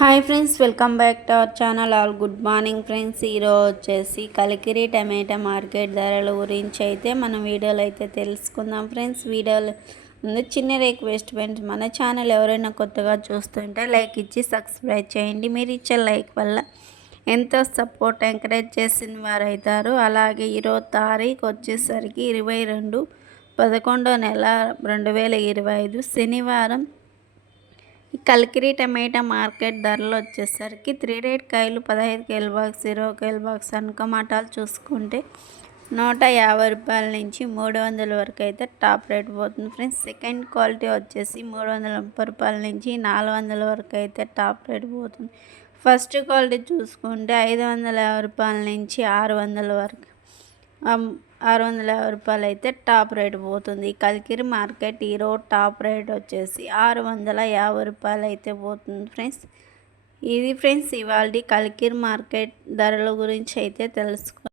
Hi friends welcome back to our channel all good morning friends ఈరోజు వచ్చేసి కలికిరి టమాటా market ధరల గురించి అయితే మనం వీడియోలో అయితే తెలుసుకుందాం ఫ్రెండ్స్ వీడియోలో ముందు చిన్న రిక్వెస్ట్ ఫ్రెండ్స్ మన ఛానల్ ఎవరైనా కొత్తగా చూస్తుంటే లైక్ ఇచ్చి సబ్స్క్రైబ్ చేయండి. మీరు ఇచ్చే లైక్ వల్ల ఎంతో సపోర్ట్ ఎంకరేజ్ చేసిన వారు అవుతారు. అలాగే ఈరోజు తారీఖు వచ్చేసరికి ఇరవై రెండు పదకొండో నెల రెండు వేల ఇరవై ఐదు శనివారం ఈ కలికిరి టమాటా మార్కెట్ ధరలు వచ్చేసరికి త్రీ రేట్ కాయలు పదహైదు కేల బాక్స్ ఇరవై కేల బాక్స్ అనుకమాటాలు చూసుకుంటే నూట యాభై రూపాయల నుంచి మూడు వందల వరకు అయితే టాప్ రేట్ పోతుంది ఫ్రెండ్స్. సెకండ్ క్వాలిటీ వచ్చేసి మూడు వందల ముప్పై రూపాయల నుంచి నాలుగు వందల వరకు అయితే టాప్ రేట్ పోతుంది. ఫస్ట్ క్వాలిటీ చూసుకుంటే ఐదు వందల యాభై రూపాయల నుంచి ఆరు వందల వరకు. ఆరు వందల యాభై రూపాయలు అయితే టాప్ రేట్ పోతుంది. కలికిరి మార్కెట్ ఈరోజు టాప్ రేట్ వచ్చేసి ఆరు వందల యాభై రూపాయలు అయితే పోతుంది ఫ్రెండ్స్. ఇది ఫ్రెండ్స్ ఇవాళ కలికిరి మార్కెట్ ధరల గురించి అయితే తెలుసుకో